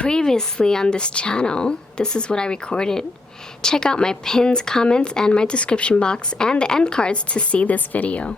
Previously on this channel, this is what I recorded. Check out my pinned comments and my description box and the end cards to see this video.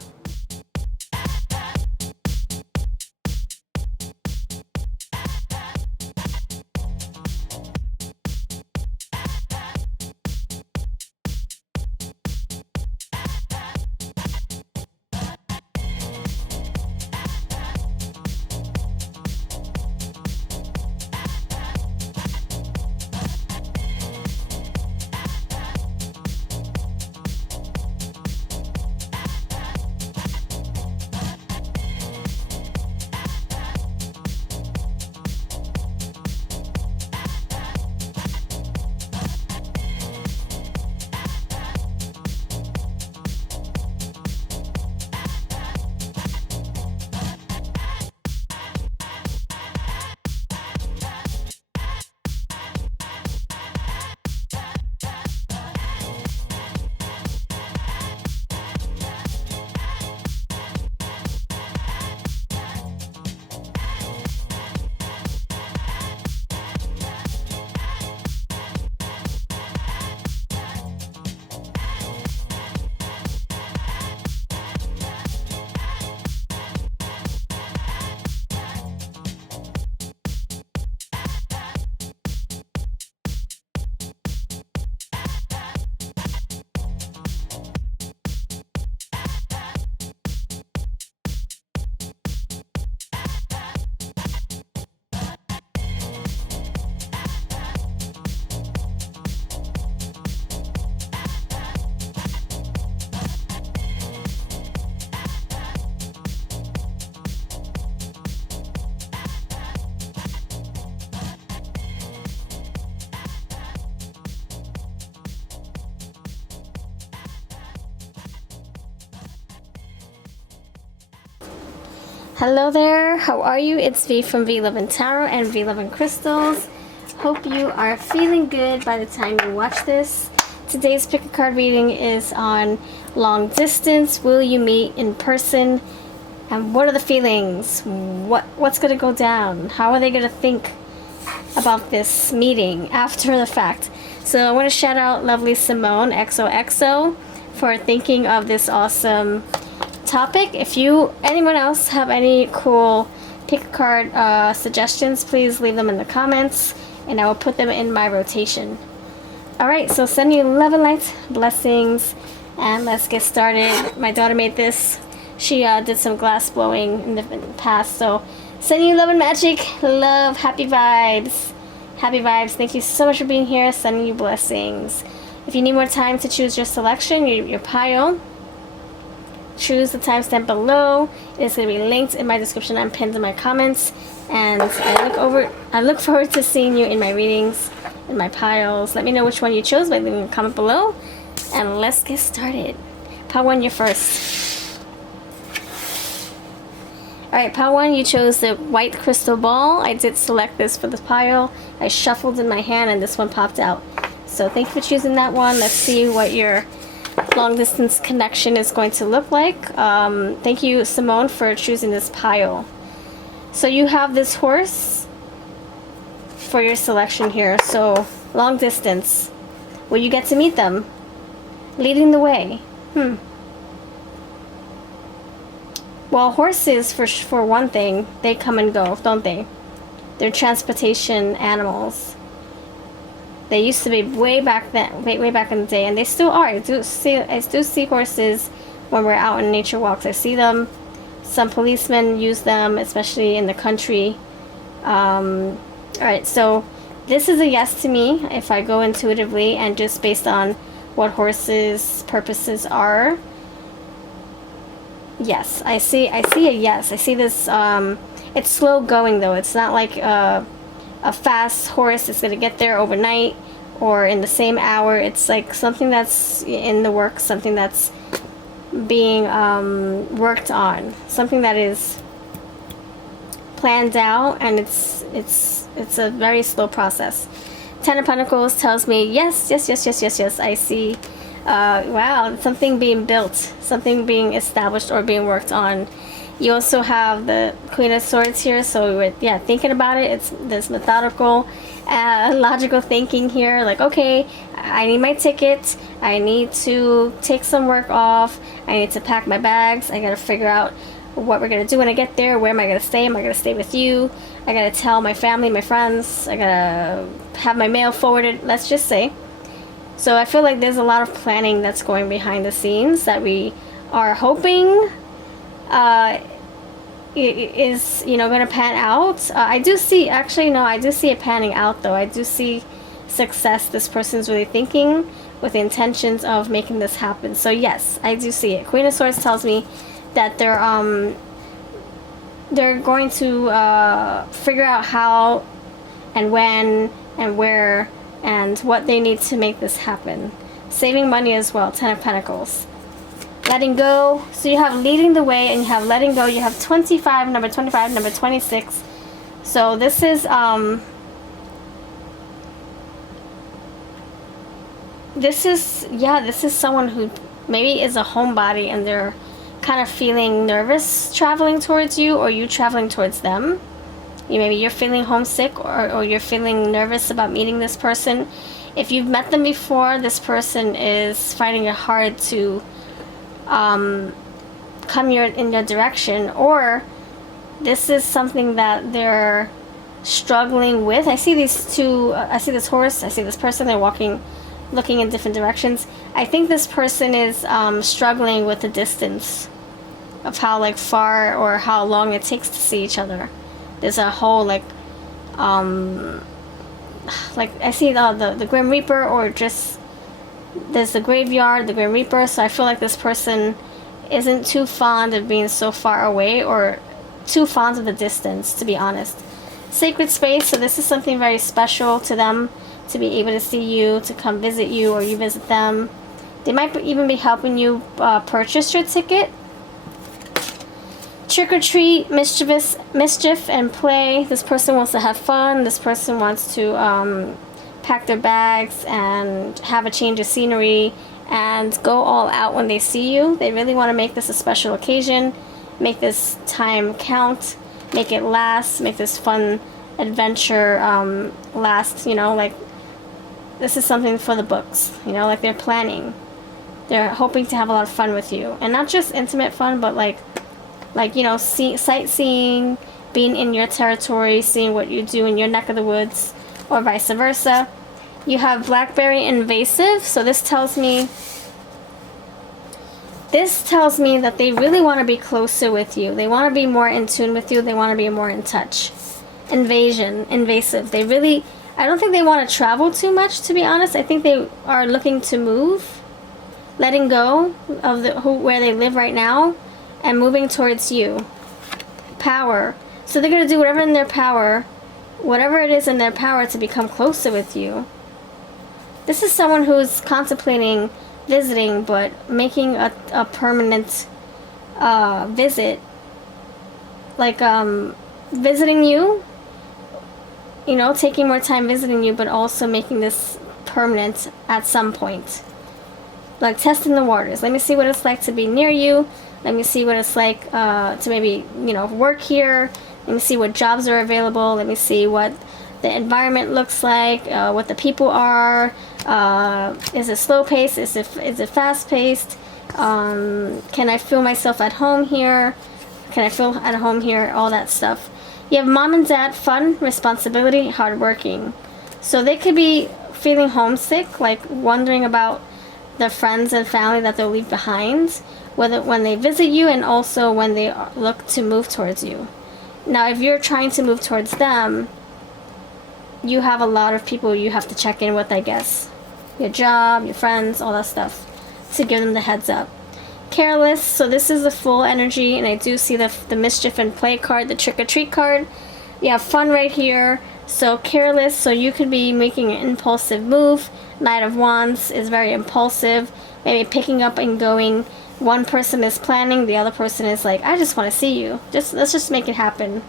Hello there, how are you? It's V from Tarot and VLoveCrystals. Hope you are feeling good by the time you watch this. Today's pick a card reading is on long distance. Will you meet in person? And what are the feelings? What's going to go down? How are they going to think about this meeting after the fact? So I want to shout out lovely Simone XOXO for thinking of this awesome topic. If anyone else have any cool pick a card suggestions, please leave them in the comments and I will put them in my rotation. Alright, so send you love and light, blessings, and let's get started. My daughter made this. She did some glass blowing in the past, so send you love and magic, love, happy vibes. Happy vibes. Thank you so much for being here. Sending you blessings. If you need more time to choose your selection, your pile, choose the timestamp below. It's going to be linked in my description and pinned in my comments. And I look forward to seeing you in my readings, in my piles. Let me know which one you chose by leaving a comment below. And let's get started. Pile 1, you're first. Alright, pile 1, you chose the white crystal ball. I did select this for the pile. I shuffled in my hand and this one popped out. So thank you for choosing that one. Let's see what your long distance connection is going to look like. Thank you, Simone, for choosing this pile. So you have this horse for your selection here. So long distance. Will you get to meet them? Leading the way. Well, horses, for one thing, they come and go, don't they? They're transportation animals. They used to be way back then, way back in the day, and they still are. I do see horses when we're out on nature walks. I see them. Some policemen use them, especially in the country. Alright, so this is a yes to me if I go intuitively and just based on what horses' purposes are. Yes, I see a yes. I see this. It's slow going though. It's not like a fast horse is going to get there overnight or in the same hour. It's like something that's in the works, something that's being worked on, something that is planned out, and it's a very slow process. Ten of Pentacles tells me yes. I see wow, something being built, something being established or being worked on. You also have the Queen of Swords here, so we're thinking about it. It's this methodical, logical thinking here. Like, okay, I need my ticket. I need to take some work off. I need to pack my bags. I gotta figure out what we're gonna do when I get there. Where am I gonna stay? Am I gonna stay with you? I gotta tell my family, my friends. I gotta have my mail forwarded. Let's just say. So I feel like there's a lot of planning that's going behind the scenes that we are hoping is, you know, going to pan out. I do see, actually, no, I do see it panning out, though. I do see success. This person's really thinking with the intentions of making this happen. So yes, I do see it. Queen of Swords tells me that they're going to figure out how and when and where and what they need to make this happen. Saving money as well. 10 of Pentacles. Letting go. So you have leading the way and you have letting go. You have 25, number 25, number 26. So this is this is someone who maybe is a homebody and they're kind of feeling nervous traveling towards you, or you traveling towards them. Maybe you're feeling homesick, or you're feeling nervous about meeting this person. If you've met them before, this person is finding it hard to come in your direction, or this is something that they're struggling with. I see these two, I see this horse, I see this person, they're walking, looking in different directions. I think this person is struggling with the distance of how like far or how long it takes to see each other. There's a whole like I see the Grim Reaper, or just there's the graveyard, the Grim Reaper. So I feel like this person isn't too fond of being so far away, or too fond of the distance, to be honest. Sacred space, so this is something very special to them, to be able to see you, to come visit you, or you visit them. They might even be helping you purchase your ticket. Trick or treat, mischief and play. This person wants to have fun. This person wants to pack their bags and have a change of scenery and go all out when they see you. They really want to make this a special occasion, make this time count, make it last, make this fun adventure last. You know, like this is something for the books. You know, like they're planning. They're hoping to have a lot of fun with you, and not just intimate fun, but like you know, sightseeing, being in your territory, seeing what you do in your neck of the woods, or vice versa. You have Blackberry Invasive, so this tells me that they really want to be closer with you. They want to be more in tune with you. They want to be more in touch. Invasive. They really, I don't think they want to travel too much, to be honest. I think they are looking to move, letting go of where they live right now, and moving towards you. Power. So they're going to do whatever in their power, whatever it is in their power, to become closer with you. This is someone who's contemplating visiting, but making a permanent visit. Like visiting you, you know, taking more time visiting you, but also making this permanent at some point. Like testing the waters. Let me see what it's like to be near you. Let me see what it's like to maybe, you know, work here. Let me see what jobs are available. Let me see what the environment looks like, what the people are. Is it slow paced? Is it fast paced? Can I feel myself at home here? Can I feel at home here? All that stuff. You have mom and dad, fun, responsibility, hardworking. So they could be feeling homesick, like wondering about the friends and family that they'll leave behind, whether when they visit you and also when they look to move towards you. Now, if you're trying to move towards them, you have a lot of people you have to check in with, I guess. Your job, your friends, all that stuff, to give them the heads up. Careless, so this is the full energy, and I do see the mischief and play card, the trick or treat card. You have fun right here. So careless, so you could be making an impulsive move. Knight of Wands is very impulsive, maybe picking up and going. One person is planning, the other person is like, I just want to see you. Let's just make it happen.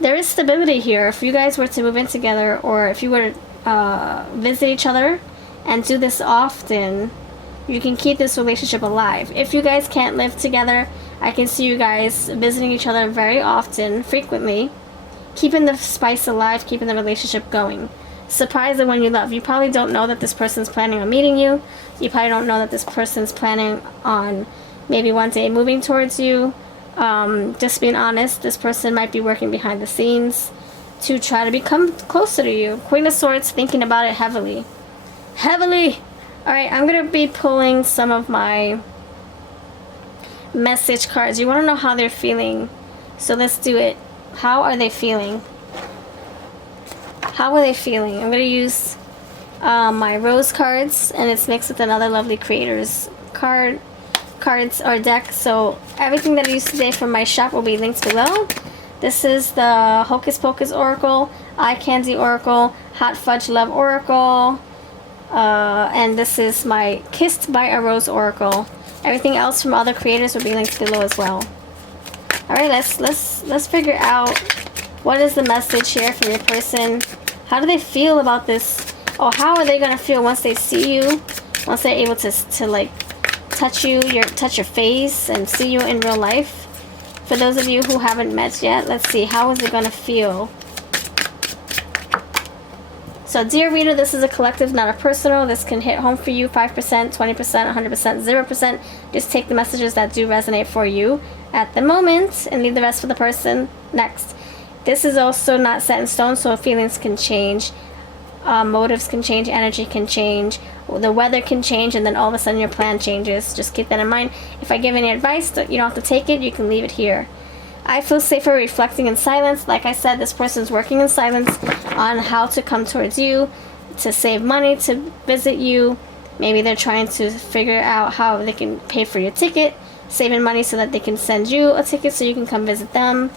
There is stability here. If you guys were to move in together, or if you were to visit each other and do this often, you can keep this relationship alive. If you guys can't live together, I can see you guys visiting each other very often, frequently, keeping the spice alive, keeping the relationship going. Surprise the one you love. You probably don't know that this person's planning on meeting you. You probably don't know that this person's planning on maybe one day moving towards you. Just being honest, this person might be working behind the scenes to try to become closer to you. Queen of Swords, thinking about it heavily. Heavily! Alright, I'm going to be pulling some of my message cards. You want to know how they're feeling. So let's do it. How are they feeling? How are they feeling? I'm going to use my rose cards, and it's mixed with another lovely creator's cards or deck. So everything that I used today from my shop will be linked below. This is the Hocus Pocus Oracle, Eye Candy Oracle, Hot Fudge Love Oracle, and this is my Kissed by a Rose Oracle. Everything else from other creators will be linked below as well. Alright, let's figure out what is the message here from your person. How do they feel about this? Oh, how are they gonna feel once they see you? Once they're able to like touch you, touch your face and see you in real life. For those of you who haven't met yet, let's see, how is it gonna feel? So dear reader, this is a collective, not a personal. This can hit home for you 5%, 20%, 100%, 0%. Just take the messages that do resonate for you at the moment and leave the rest for the person next. This is also not set in stone, so feelings can change, motives can change, energy can change, the weather can change, and then all of a sudden your plan changes. Just keep that in mind. If I give any advice, you don't have to take it, you can leave it here. I feel safer reflecting in silence. Like I said, this person's working in silence on how to come towards you, to save money, to visit you. Maybe they're trying to figure out how they can pay for your ticket, saving money so that they can send you a ticket so you can come visit them.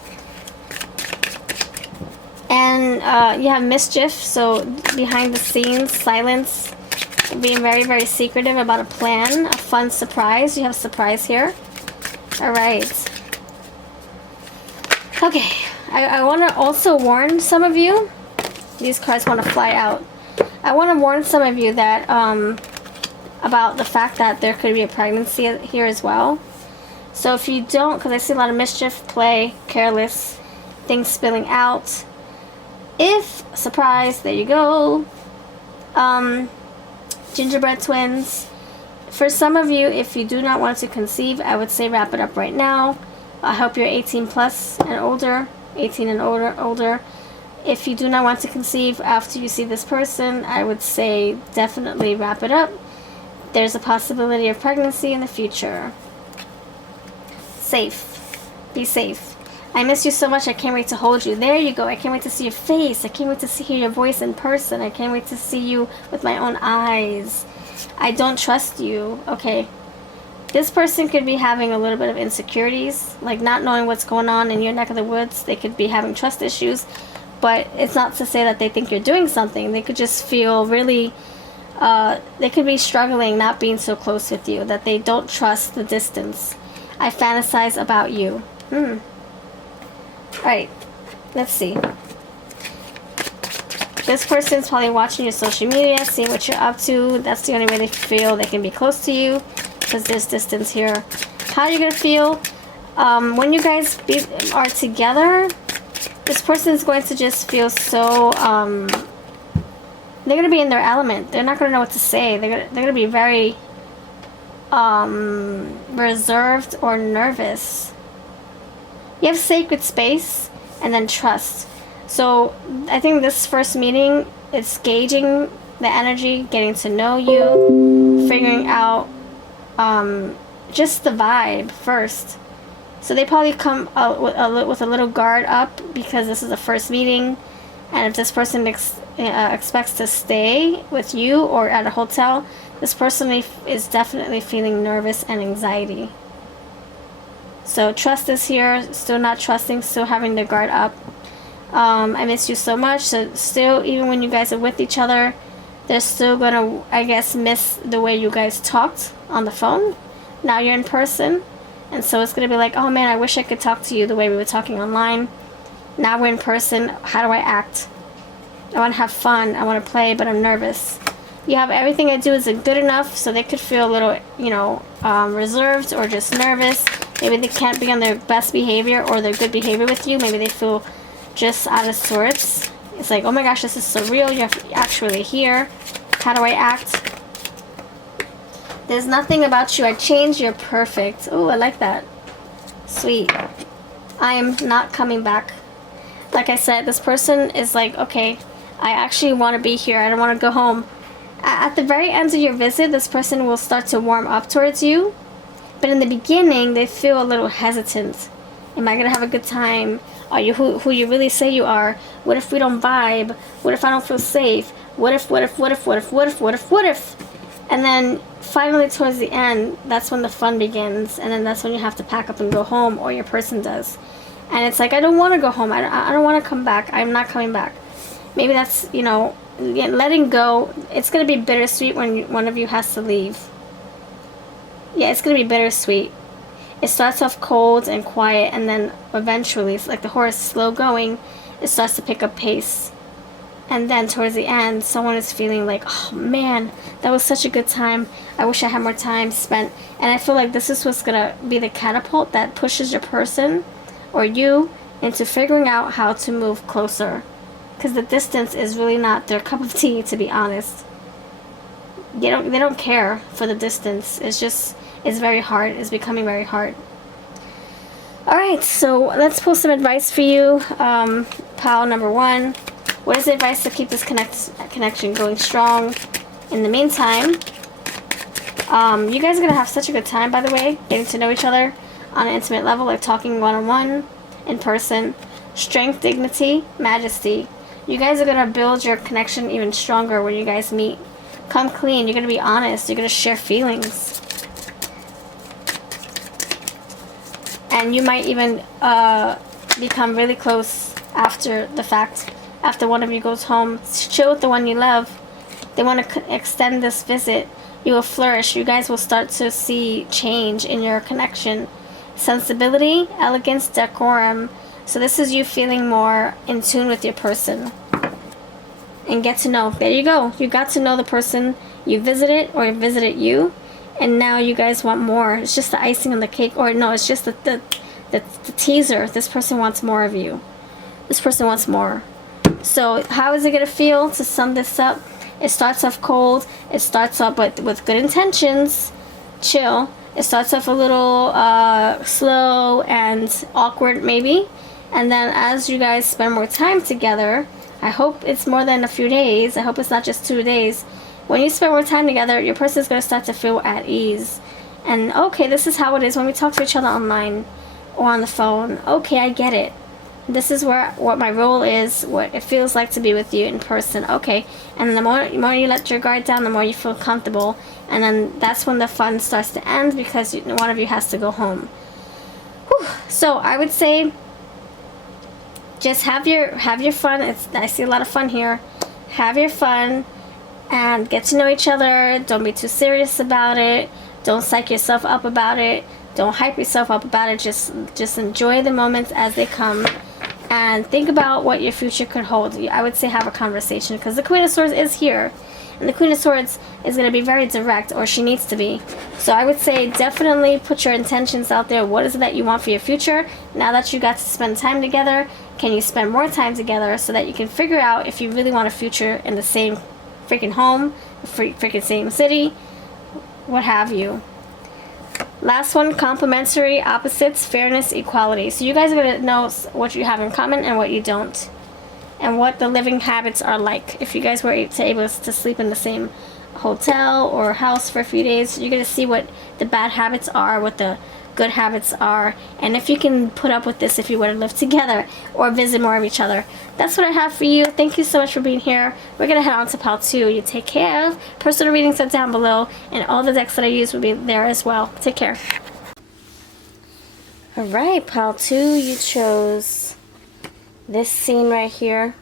And you have mischief, so behind the scenes, silence, being very, very secretive about a plan, a fun surprise. You have surprise here. Alright. Okay, I want to also warn some of you. These cards want to fly out. I want to warn some of you that about the fact that there could be a pregnancy here as well. So if you don't, because I see a lot of mischief, play, careless, things spilling out. If, surprise, there you go, gingerbread twins. For some of you, if you do not want to conceive, I would say wrap it up right now. I hope you're 18 plus and older, 18 and older. If you do not want to conceive after you see this person, I would say definitely wrap it up. There's a possibility of pregnancy in the future. Safe. Be safe. I miss you so much. I can't wait to hold you. There you go. I can't wait to see your face. I can't wait to hear your voice in person. I can't wait to see you with my own eyes. I don't trust you. Okay. This person could be having a little bit of insecurities, like not knowing what's going on in your neck of the woods. They could be having trust issues, but it's not to say that they think you're doing something. They could just feel really, they could be struggling not being so close with you, that they don't trust the distance. I fantasize about you. Alright, let's see. This person's probably watching your social media, seeing what you're up to. That's the only way they feel they can be close to you, because there's distance here. How are you going to feel? When you guys are together, this person is going to just feel so, they're going to be in their element. They're not going to know what to say. They're going to be very reserved or nervous. You have sacred space and then trust. So I think this first meeting, it's gauging the energy, getting to know you, figuring out just the vibe first. So they probably come out with a little guard up because this is the first meeting, and if this person expects to stay with you or at a hotel, this person is definitely feeling nervous and anxiety. So trust is here, still not trusting, still having their guard up. I miss you so much. So still, even when you guys are with each other, they're still gonna, I guess, miss the way you guys talked on the phone. Now you're in person, and so it's gonna be like, oh man, I wish I could talk to you the way we were talking online. Now we're in person. How do I act? I want to have fun. I want to play, but I'm nervous. You have everything I do is good enough, so they could feel a little, reserved or just nervous. Maybe they can't be on their best behavior or their good behavior with you. Maybe they feel just out of sorts. It's like, oh my gosh, this is so real. You're actually here. How do I act? There's nothing about you I changed. You're perfect. Oh, I like that. Sweet. I'm not coming back. Like I said, this person is like, okay, I actually want to be here. I don't want to go home. At the very end of your visit, this person will start to warm up towards you. But in the beginning, they feel a little hesitant. Am I going to have a good time? Are you who you really say you are? What if we don't vibe? What if I don't feel safe? What if? And then finally towards the end, that's when the fun begins. And then that's when you have to pack up and go home, or your person does. And it's like, I don't want to go home. I don't want to come back. I'm not coming back. Maybe that's, you know, letting go. It's going to be bittersweet when one of you has to leave. Yeah, it's going to be bittersweet. It starts off cold and quiet, and then eventually, it's like the horse slow going, it starts to pick up pace. And then towards the end, someone is feeling like, oh man, that was such a good time. I wish I had more time spent. And I feel like this is what's going to be the catapult that pushes your person or you into figuring out how to move closer. Because the distance is really not their cup of tea, to be honest. They don't care for the distance. It's very hard. It's becoming very hard. Alright, so let's pull some advice for you. Pile number 1. What is the advice to keep this connection going strong? In the meantime, you guys are going to have such a good time, by the way, getting to know each other on an intimate level, like talking one-on-one, in person. Strength, dignity, majesty. You guys are going to build your connection even stronger when you guys meet. Come clean. You're going to be honest. You're going to share feelings. And you might even become really close after the fact. After one of you goes home, chill with the one you love. They want to extend this visit. You will flourish. You guys will start to see change in your connection. Sensibility, elegance, decorum. So this is you feeling more in tune with your person. And get to know. There you go. You got to know the person you visited or visited you. And now you guys want more. It's just the icing on the cake. Or no, it's just the teaser. This person wants more of you. This person wants more. So how is it going to feel to sum this up? It starts off cold. It starts off with good intentions. Chill. It starts off a little slow and awkward maybe. And then as you guys spend more time together, I hope it's more than a few days. I hope it's not just 2 days. When you spend more time together, your person is going to start to feel at ease. And okay, this is how it is when we talk to each other online or on the phone. Okay, I get it. This is what my role is, what it feels like to be with you in person. Okay, and the more you let your guard down, the more you feel comfortable. And then that's when the fun starts to end because one of you has to go home. Whew. So I would say just have your fun. I see a lot of fun here. Have your fun and get to know each other. Don't be too serious about it. Don't psych yourself up about it. Don't hype yourself up about it. Just enjoy the moments as they come. And think about what your future could hold. I would say have a conversation because the Queen of Swords is here. And the Queen of Swords is going to be very direct, or she needs to be. So I would say definitely put your intentions out there. What is it that you want for your future? Now that you got to spend time together, can you spend more time together so that you can figure out if you really want a future in the same freaking home, freaking same city, what have you. Last one, complementary opposites, fairness, equality. So you guys are going to know what you have in common and what you don't. And what the living habits are like. If you guys were able to sleep in the same hotel or house for a few days, you're going to see what the bad habits are, what the good habits are, and if you can put up with this if you were to live together or visit more of each other. That's what I have for you. Thank you so much for being here. We're going to head on to pile 2. You take care. Personal readings are down below, and all the decks that I use will be there as well. Take care. Alright, pile 2, you chose this scene right here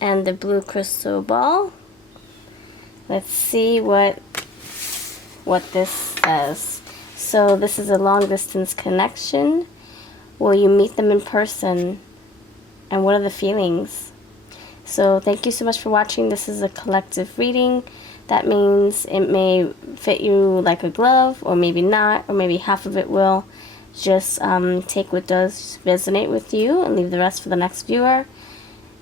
and the blue crystal ball. Let's see what this says. So this is a long distance connection. Will you meet them in person? And what are the feelings? So thank you so much for watching. This is a collective reading. That means it may fit you like a glove, or maybe not, or maybe half of it will. Just take what does resonate with you and leave the rest for the next viewer.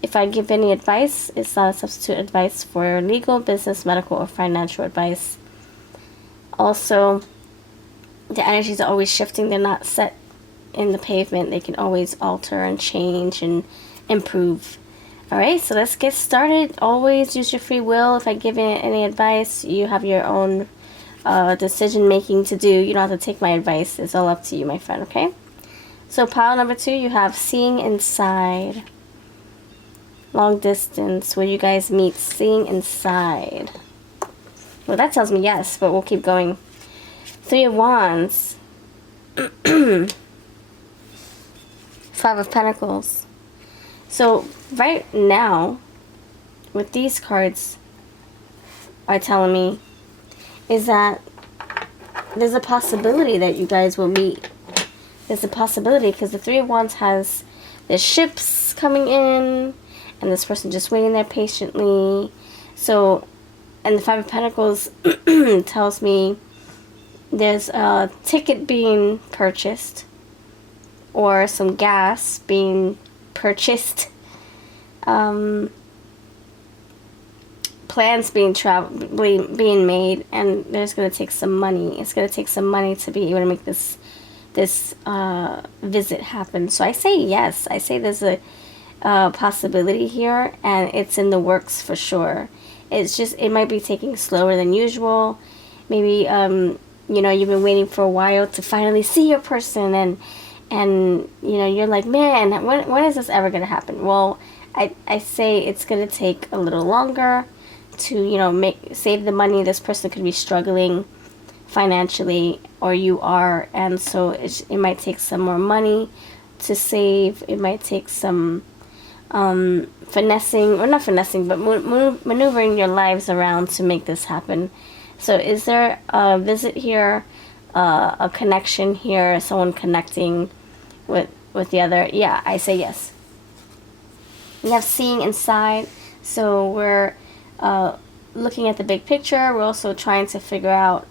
If I give any advice, it's not a substitute advice for legal, business, medical, or financial advice. Also, the energies are always shifting. They're not set in the pavement. They can always alter and change and improve. Alright, so let's get started. Always use your free will. If I give you any advice, you have your own decision making to do. You don't have to take my advice. It's all up to you, my friend, okay? So pile number 2, you have seeing inside. Long distance, where you guys meet, seeing inside. Well, that tells me yes, but we'll keep going. 3 of Wands. 5 of Pentacles. So right now, what these cards are telling me is that there's a possibility that you guys will meet. There's a possibility because the 3 of Wands has the ships coming in and this person just waiting there patiently. So, and the 5 of Pentacles tells me there's a ticket being purchased or some gas being purchased, plans being being made, and there's going to take some money. It's going to take some money to be able to make this visit happen. So I say yes. I say there's a possibility here, and it's in the works for sure. It's just, it might be taking slower than usual. Maybe you know, you've been waiting for a while to finally see your person, and you know, you're like, man, when is this ever going to happen? Well, I say it's going to take a little longer to, you know, save the money. This person could be struggling financially, or you are, and so it might take some more money to save. It might take some finessing, or not finessing, but maneuvering your lives around to make this happen. So is there a visit here, a connection here, someone connecting with the other? Yeah, I say yes. We have seeing inside, so we're looking at the big picture. We're also trying to figure out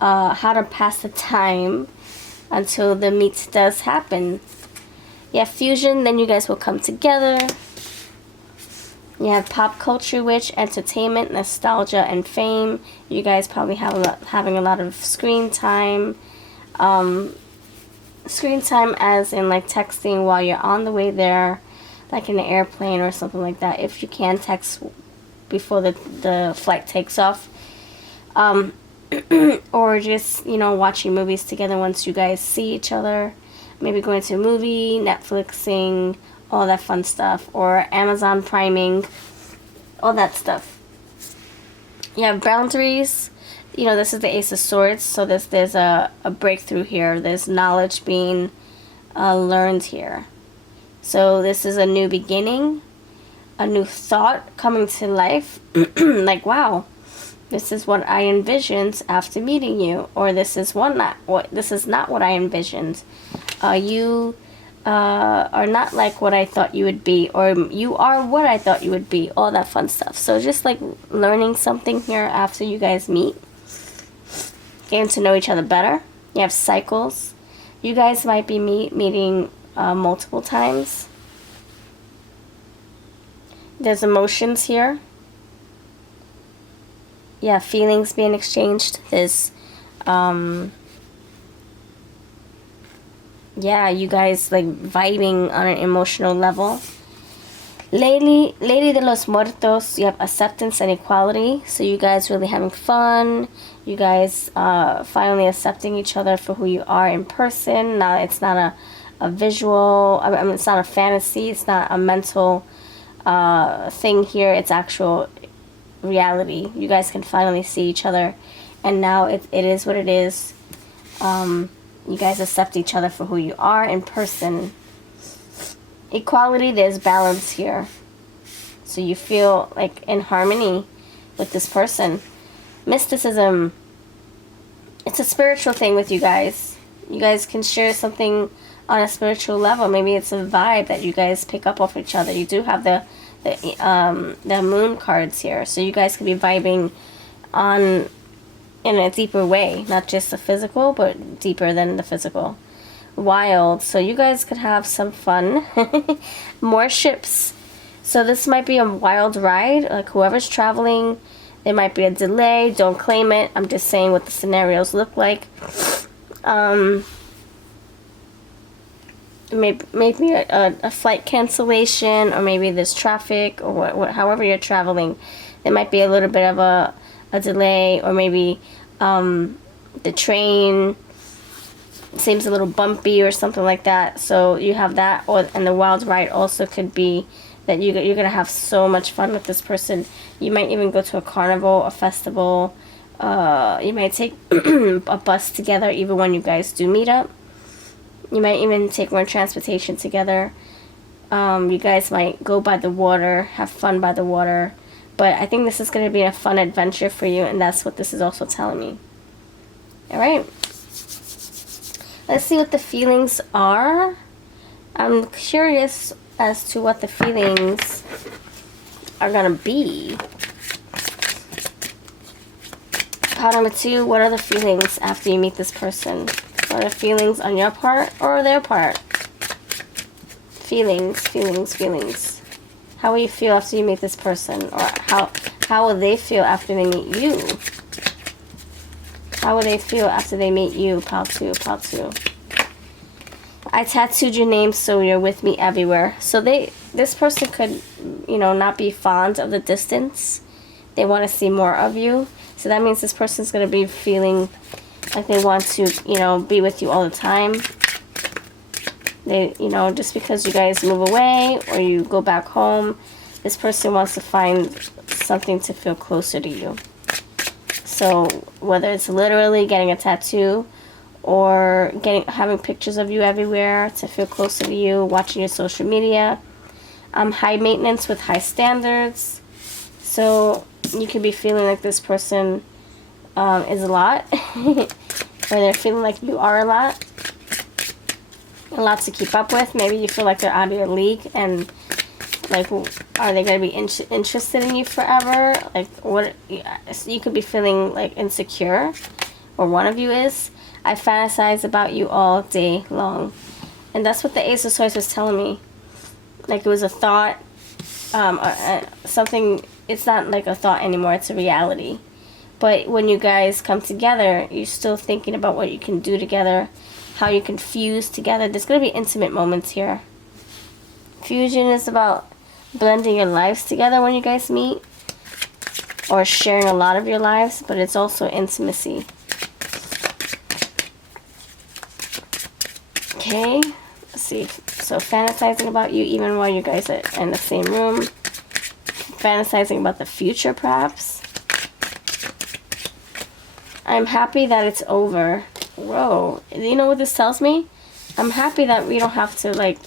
how to pass the time until the meet does happen. You have fusion, then you guys will come together. You have pop culture witch, entertainment, nostalgia, and fame. You guys probably have having a lot of screen time. Screen time as in like texting while you're on the way there, like in an airplane or something like that. If you can text before the flight takes off. Or just, you know, watching movies together once you guys see each other. Maybe going to a movie, Netflixing, all that fun stuff, or Amazon priming, all that stuff. You have boundaries. You know, this is the Ace of Swords, so there's a breakthrough here. There's knowledge being learned here. So this is a new beginning, a new thought coming to life. Like, wow, this is what I envisioned after meeting you, or this is not what I envisioned. You are not like what I thought you would be, or you are what I thought you would be, all that fun stuff. So just like learning something here after you guys meet, getting to know each other better. You have cycles. You guys might be meeting multiple times. There's emotions here. Yeah, feelings being exchanged. There's yeah, you guys like vibing on an emotional level. Lady de los Muertos, you have acceptance and equality. So you guys really having fun. You guys finally accepting each other for who you are in person. Now it's not a visual, I mean, it's not a fantasy. It's not a mental thing here. It's actual reality. You guys can finally see each other. And now it is what it is. You guys accept each other for who you are in person. Equality, there's balance here. So you feel like in harmony with this person. Mysticism, it's a spiritual thing with you guys. You guys can share something on a spiritual level. Maybe it's a vibe that you guys pick up off each other. You do have the moon cards here. So you guys can be vibing on in a deeper way, not just the physical, but deeper than the physical. wild. So you guys could have some fun. More ships. So this might be a wild ride. Like whoever's traveling, there might be a delay. Don't claim it. I'm just saying what the scenarios look like. Maybe a flight cancellation, or maybe there's traffic, or however you're traveling. There might be a little bit of a delay, or maybe the train seems a little bumpy or something like that. So you have that, and the wild ride also could be that you're going to have so much fun with this person. You might even go to a carnival, a festival. You might take a bus together even when you guys do meet up. You might even take more transportation together. You guys might go by the water, have fun by the water. But I think this is going to be a fun adventure for you, and that's what this is also telling me. Alright. Let's see what the feelings are. I'm curious as to what the feelings are going to be. Card number 2, what are the feelings after you meet this person? What are the feelings on your part or their part? Feelings, feelings, feelings. How will you feel after you meet this person? Or how will they feel after they meet you? How will they feel after they meet you? Pile 2, pile 2. I tattooed your name so you're with me everywhere. So this person could, you know, not be fond of the distance. They want to see more of you. So that means this person's going to be feeling like they want to, you know, be with you all the time. They, you know, just because you guys move away or you go back home, this person wants to find something to feel closer to you. So whether it's literally getting a tattoo or having pictures of you everywhere to feel closer to you, watching your social media, high maintenance with high standards. So you could be feeling like this person is a lot, or they're feeling like you are a lot to keep up with. Maybe you feel like they're out of your league, and like, are they going to be interested in you forever? Like, what? You could be feeling like insecure, or one of you is. I fantasize about you all day long, and that's what the Ace of Swords was telling me. Like, it was a thought, something. It's not like a thought anymore. It's a reality. But when you guys come together, you're still thinking about what you can do together, how you can fuse together. There's going to be intimate moments here. Fusion is about blending your lives together when you guys meet, or sharing a lot of your lives, but it's also intimacy. Okay, let's see. So fantasizing about you even while you guys are in the same room. Fantasizing about the future, perhaps. I'm happy that it's over. Whoa. You know what this tells me? I'm happy that we don't have to, like,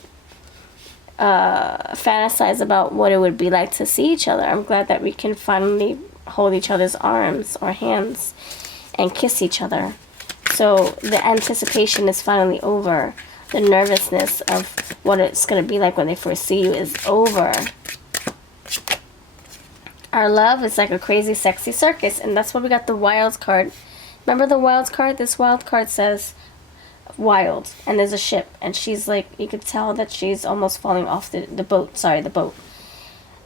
fantasize about what it would be like to see each other. I'm glad that we can finally hold each other's arms or hands and kiss each other. So the anticipation is finally over. The nervousness of what it's going to be like when they first see you is over. Our love is like a crazy, sexy circus, and that's why we got the wild card. Remember the wild card? This wild card says wild, and there's a ship, and she's like, you could tell that she's almost falling off the boat. Sorry, the boat.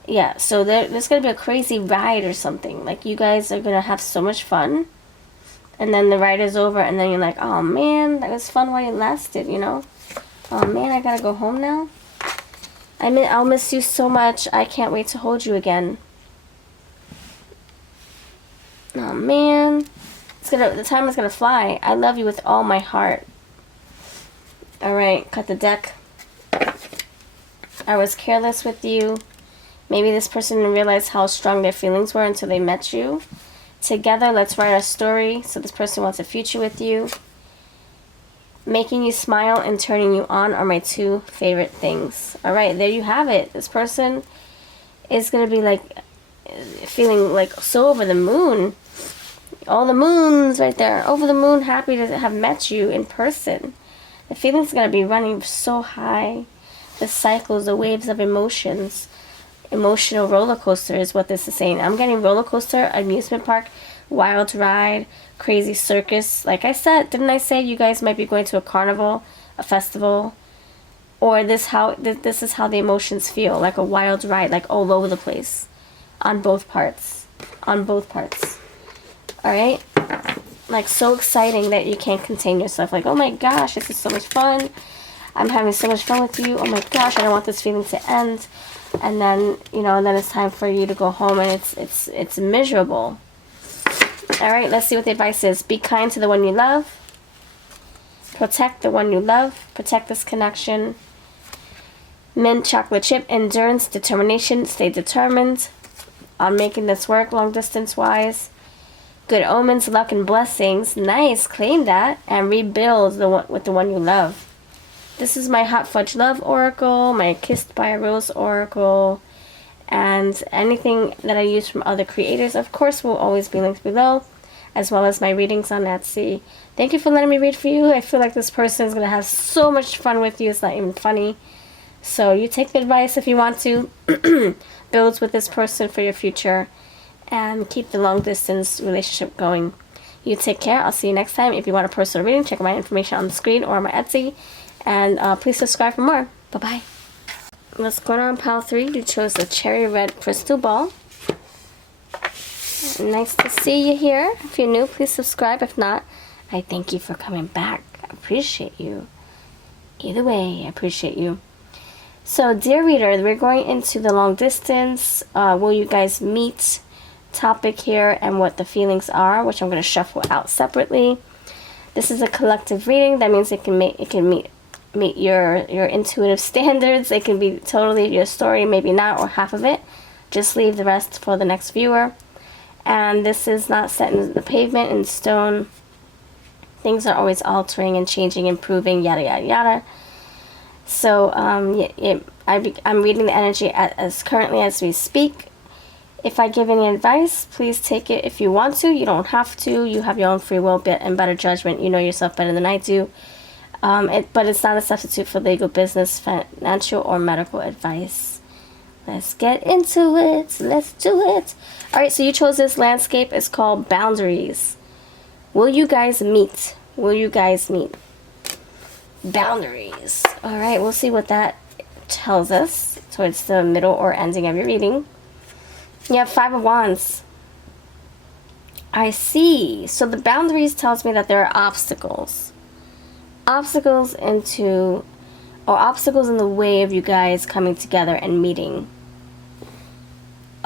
Yeah, so there's going to be a crazy ride or something. Like, you guys are going to have so much fun, and then the ride is over, and then you're like, oh man, that was fun while it lasted, you know? Oh man, I gotta go home now. I'll miss you so much. I can't wait to hold you again. Oh man, the time is gonna fly. I love you with all my heart. All right, cut the deck. I was careless with you. Maybe this person didn't realize how strong their feelings were until they met you. Together, let's write our story. So this person wants a future with you. Making you smile and turning you on are my 2 favorite things. All right, there you have it. This person is gonna be like feeling like so over the moon. All the moons right there. Over the moon, happy to have met you in person. The feeling's going to be running so high. The cycles, the waves of emotions. Emotional roller coaster is what this is saying. I'm getting roller coaster, amusement park, wild ride, crazy circus. Like I said, didn't I say you guys might be going to a carnival, a festival, or this is how the emotions feel, like a wild ride, like all over the place, on both parts, all right? Like so exciting that you can't contain yourself, like, oh my gosh, this is so much fun, I'm having so much fun with you, oh my gosh, I don't want this feeling to end. And then, you know, and then it's time for you to go home, and it's miserable. All right, let's see what the advice is. Be kind to the one you love. Protect the one you love. Protect this connection. Mint chocolate chip, endurance, determination. Stay determined on making this work long distance wise. Good omens, luck, and blessings. Nice, claim that. And rebuild with the one you love. This is my Hot Fudge Love Oracle, my Kissed by a Rose Oracle, and anything that I use from other creators, of course, will always be linked below, as well as my readings on Etsy. Thank you for letting me read for you. I feel like this person is going to have so much fun with you. It's not even funny. So you take the advice if you want to. Build with this person for your future, and keep the long-distance relationship going. You take care. I'll see you next time. If you want a personal reading, check my information on the screen or on my Etsy. And please subscribe for more. Bye-bye. What's going on, pile 3? You chose the cherry red crystal ball. Nice to see you here. If you're new, please subscribe. If not, I thank you for coming back. I appreciate you. Either way, I appreciate you. So, dear reader, we're going into the long distance. Will you guys meet topic here and what the feelings are, which I'm going to shuffle out separately. This is a collective reading. That means it can meet your intuitive standards. It can be totally your story, maybe not, or half of it. Just leave the rest for the next viewer. And this is not set in the pavement, in stone. Things are always altering and changing, improving, yada yada yada. So I'm reading the energy as currently as we speak. If I give any advice, please take it if you want to. You don't have to. You have your own free will and better judgment. You know yourself better than I do. But it's not a substitute for legal, business, financial, or medical advice. Let's get into it. Let's do it. Alright, so you chose this landscape. It's called Boundaries. Will you guys meet? Will you guys meet? Boundaries. Alright, we'll see what that tells us towards the middle or ending of your reading. You have 5 of Wands. I see. So the boundaries tells me that there are obstacles. Obstacles in the way of you guys coming together and meeting.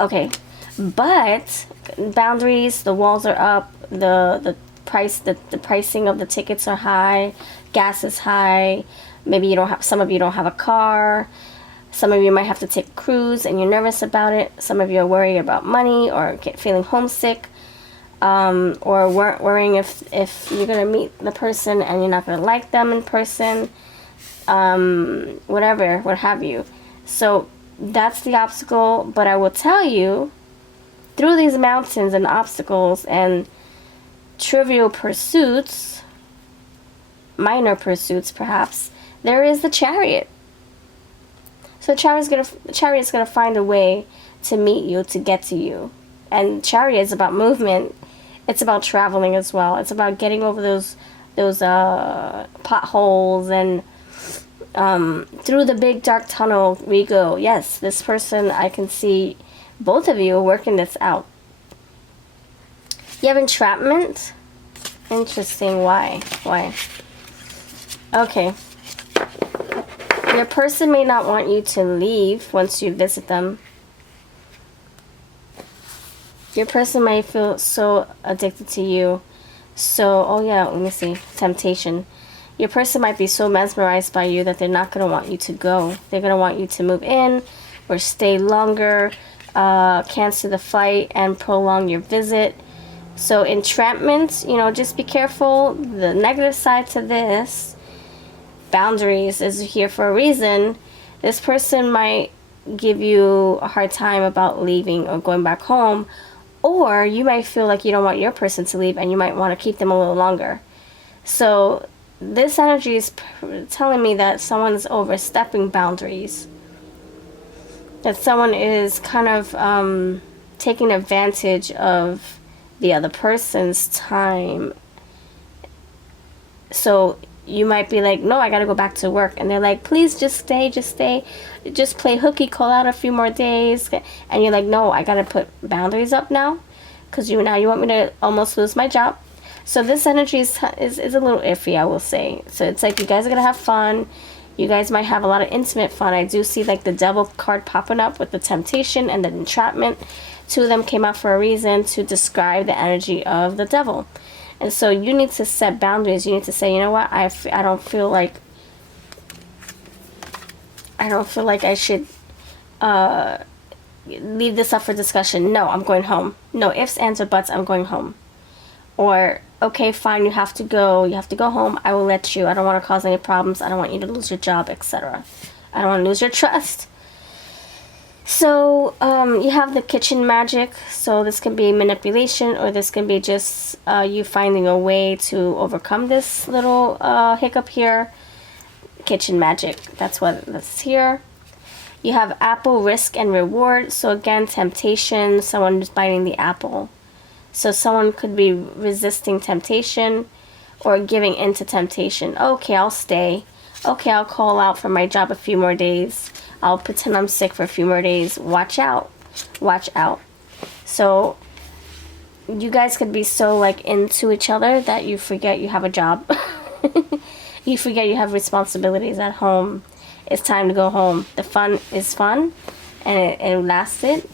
Okay. But boundaries, the walls are up, the pricing of the tickets are high, gas is high, maybe some of you don't have a car. Some of you might have to take a cruise and you're nervous about it. Some of you are worried about money or feeling homesick, or worrying if you're going to meet the person and you're not going to like them in person, whatever, what have you. So that's the obstacle, but I will tell you, through these mountains and obstacles and trivial pursuits, minor pursuits perhaps, there is the Chariot. So the Chariot's gonna find a way to meet you, to get to you. And Chariot is about movement. It's about traveling as well. It's about getting over those potholes, and through the big dark tunnel we go. Yes, this person, I can see both of you are working this out. You have entrapment. Interesting. Why? Okay. Your person may not want you to leave once you visit them. Your person might feel so addicted to you. So, oh yeah, let me see. Temptation. Your person might be so mesmerized by you that they're not going to want you to go. They're going to want you to move in or stay longer, cancel the flight, and prolong your visit. So entrapment, just be careful. The negative side to this, boundaries, is here for a reason. This person might give you a hard time about leaving or going back home, or you might feel like you don't want your person to leave and you might want to keep them a little longer. So this energy is telling me that someone's overstepping boundaries, that someone is kind of taking advantage of the other person's time. So you might be like, no, I gotta go back to work, and they're like, please just stay, just play hooky, call out a few more days, and you're like, no, I gotta put boundaries up now, because you want me to almost lose my job. So this energy is a little iffy, I will say. So it's like you guys are gonna have fun. You guys might have a lot of intimate fun. I do see like the devil card popping up with the temptation and the entrapment. Two of them came out for a reason, to describe the energy of the devil. And so you need to set boundaries. You need to say, you know what, I don't feel like I should leave this up for discussion. No, I'm going home. No ifs, ands, or buts, I'm going home. Or, okay, fine, you have to go home, I will let you. I don't want to cause any problems. I don't want you to lose your job, etc. I don't want to lose your trust. So, you have the kitchen magic. So this can be manipulation, or this can be just you finding a way to overcome this little hiccup here. Kitchen magic, that's here. You have apple, risk, and reward. So again, temptation, someone is biting the apple. So someone could be resisting temptation or giving in to temptation. Okay, I'll stay. Okay, I'll call out for my job a few more days. I'll pretend I'm sick for a few more days. Watch out. Watch out. So you guys could be so like into each other that you forget you have a job. You forget you have responsibilities at home. It's time to go home. The fun is fun, and it lasted.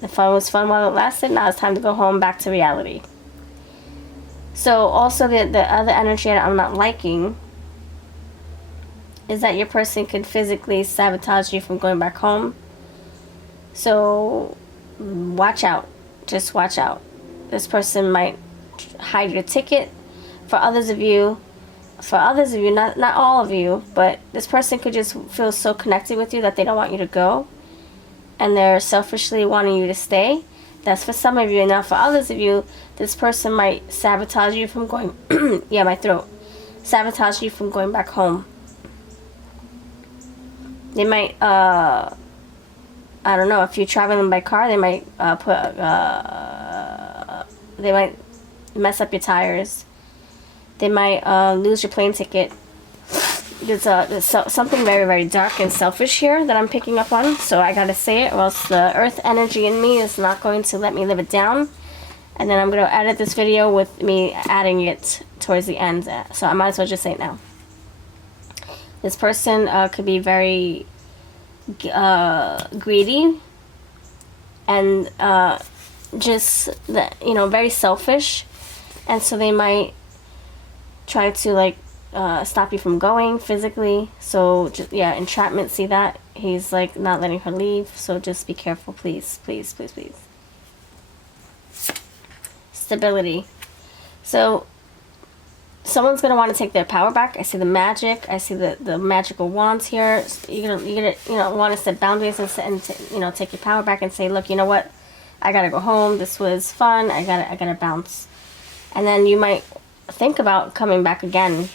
The fun was fun while it lasted. Now it's time to go home, back to reality. So also the other energy that I'm not liking is that your person could physically sabotage you from going back home. So watch out. Just watch out. This person might hide your ticket. For others of you, not all of you, but this person could just feel so connected with you that they don't want you to go, and they're selfishly wanting you to stay. That's for some of you. Now for others of you, this person might sabotage you from going yeah, my throat. Sabotage you from going back home. They might I don't know, if you're traveling by car, they might they might mess up your tires. They might lose your plane ticket. There's something very, very dark and selfish here that I'm picking up on, so I gotta say it, or else the earth energy in me is not going to let me live it down. And then I'm gonna edit this video with me adding it towards the end, so I might as well just say it now. This person could be very greedy and just very selfish, and so they might try to like stop you from going physically. So just, yeah, entrapment. See that? He's like not letting her leave. So just be careful, please, please, please, please. Stability. So someone's gonna want to take their power back. I see the magic. I see the magical wands here. You're gonna want to set boundaries and take your power back and say, look, you know what? I gotta go home. This was fun. I gotta bounce. And then you might think about coming back again.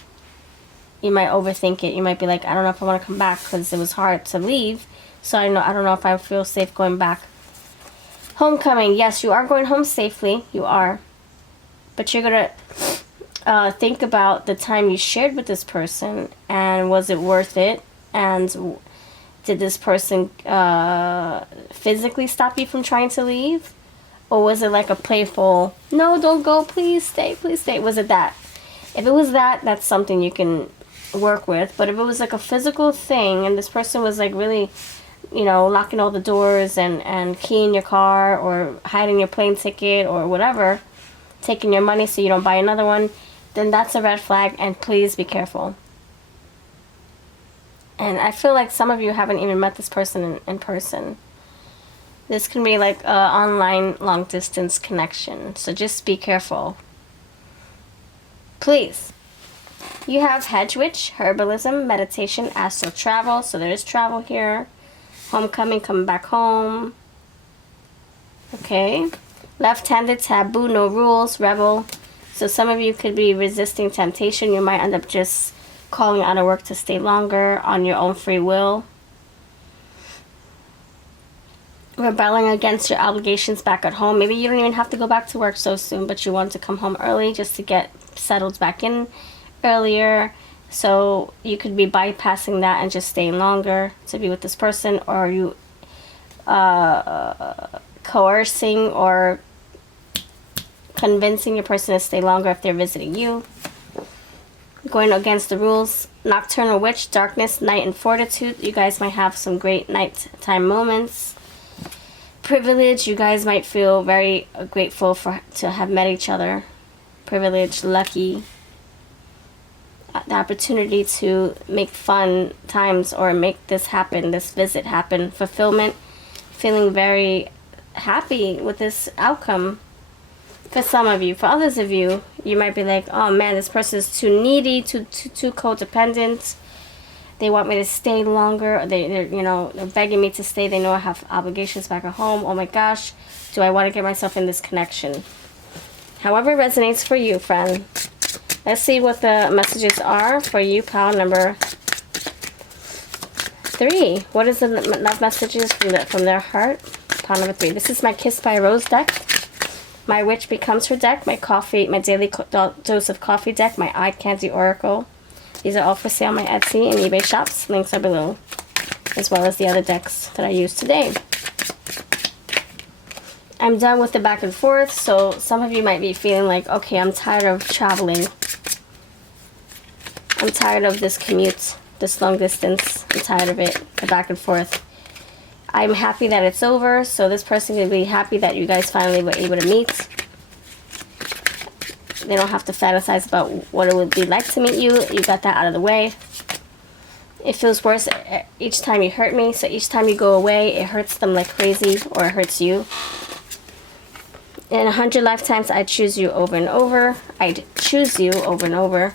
You might overthink it. You might be like, I don't know if I want to come back because it was hard to leave. So I don't know if I feel safe going back. Homecoming. Yes, you are going home safely. You are. But you're going to think about the time you shared with this person, and was it worth it? And did this person physically stop you from trying to leave? Or was it like a playful, no, don't go, please stay, please stay? Was it that? If it was that, that's something you can work with. But if it was like a physical thing, and this person was like really, locking all the doors and keying your car, or hiding your plane ticket, or whatever, taking your money so you don't buy another one, then that's a red flag, and please be careful. And I feel like some of you haven't even met this person in person. This can be like an online long-distance connection, so just be careful. Please. You have hedge witch, herbalism, meditation, astral travel, so there is travel here. Homecoming, coming back home. Okay. Left-handed, taboo, no rules, rebel. So some of you could be resisting temptation. You might end up just calling out of work to stay longer on your own free will. Rebelling against your obligations back at home. Maybe you don't even have to go back to work so soon, but you want to come home early just to get settled back in earlier. So you could be bypassing that and just staying longer to be with this person, or you coercing or convincing your person to stay longer if they're visiting you. Going against the rules. Nocturnal witch, darkness, night, and fortitude. You guys might have some great nighttime moments. Privilege. You guys might feel very grateful to have met each other. Privileged, lucky. The opportunity to make fun times or make this happen, this visit happen. Fulfillment. Feeling very happy with this outcome. For some of you. For others of you, you might be like, oh man, this person is too needy, too codependent. They want me to stay longer. Or they're begging me to stay. They know I have obligations back at home. Oh my gosh, do I want to get myself in this connection? However it resonates for you, friend. Let's see what the messages are for you, pile number 3. What is the love messages from their heart? Pile number 3. This is my Kiss by a Rose deck. My Witch Becomes Her deck, my daily dose of coffee deck, my eye candy oracle. These are all for sale on my Etsy and eBay shops. Links are below, as well as the other decks that I used today. I'm done with the back and forth, so some of you might be feeling like, okay, I'm tired of traveling. I'm tired of this commute, this long distance. I'm tired of it, the back and forth. I'm happy that it's over, so this person can be happy that you guys finally were able to meet. They don't have to fantasize about what it would be like to meet you. You got that out of the way. It feels worse each time you hurt me, so each time you go away, it hurts them like crazy, or it hurts you. In 100 lifetimes, I'd choose you over and over. I'd choose you over and over.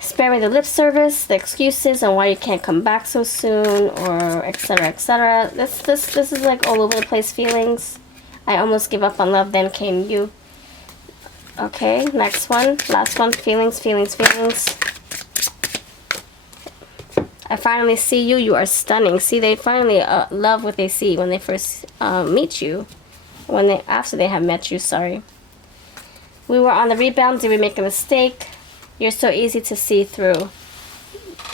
Spare me the lip service, the excuses on why you can't come back so soon, or etc, etc. This is like all over the place feelings. I almost give up on love, then came you. Okay, next one, last one. Feelings, feelings, feelings. I finally see you. You are stunning. See, they finally love what they see when they first meet you. After they have met you. Sorry. We were on the rebound. Did we make a mistake? You're so easy to see through.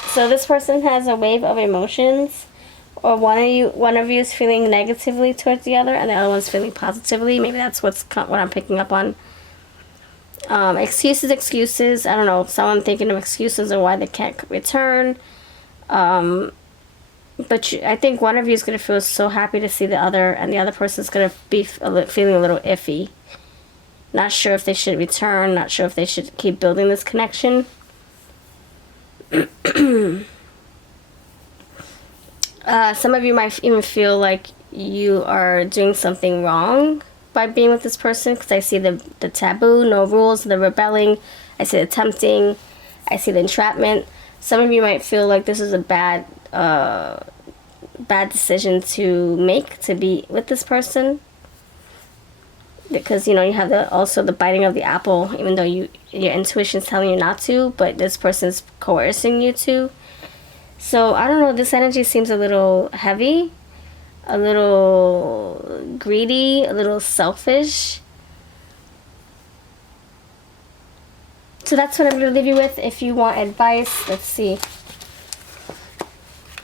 So this person has a wave of emotions, or one of you is feeling negatively towards the other, and the other one's feeling positively. Maybe that's what I'm picking up on. Excuses. I don't know. Someone thinking of excuses or why they can't return. But I think one of you is going to feel so happy to see the other, and the other person's going to be feeling a little iffy. Not sure if they should return, not sure if they should keep building this connection. Some of you might even feel like you are doing something wrong by being with this person, because I see the taboo, no rules, the rebelling, I see the tempting, I see the entrapment. Some of you might feel like this is a bad decision to make, to be with this person. Because, you have also the biting of the apple, even though your intuition's telling you not to, but this person's coercing you to. So, I don't know, this energy seems a little heavy, a little greedy, a little selfish. So that's what I'm going to leave you with. If you want advice, let's see.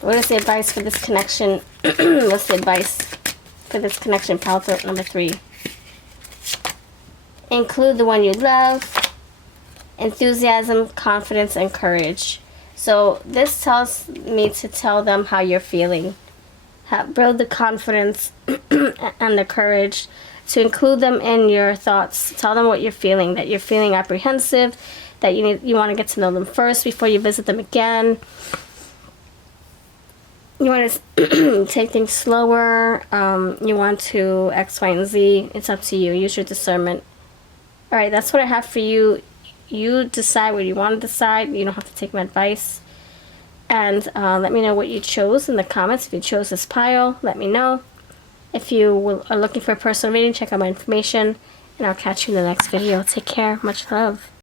What is the advice for this connection? What's the advice for this connection? Pile number 3. Include the one you love. Enthusiasm, confidence, and courage. So this tells me to tell them how you're feeling. Build the confidence and the courage to include them in your thoughts. Tell them what you're feeling, that you're feeling apprehensive, that you want to get to know them first before you visit them again. You want to take things slower. You want to X, Y, and Z. It's up to you. Use your discernment. Alright, that's what I have for you. You decide what you want to decide. You don't have to take my advice. And let me know what you chose in the comments. If you chose this pile, let me know. If you are looking for a personal reading, check out my information. And I'll catch you in the next video. Take care. Much love.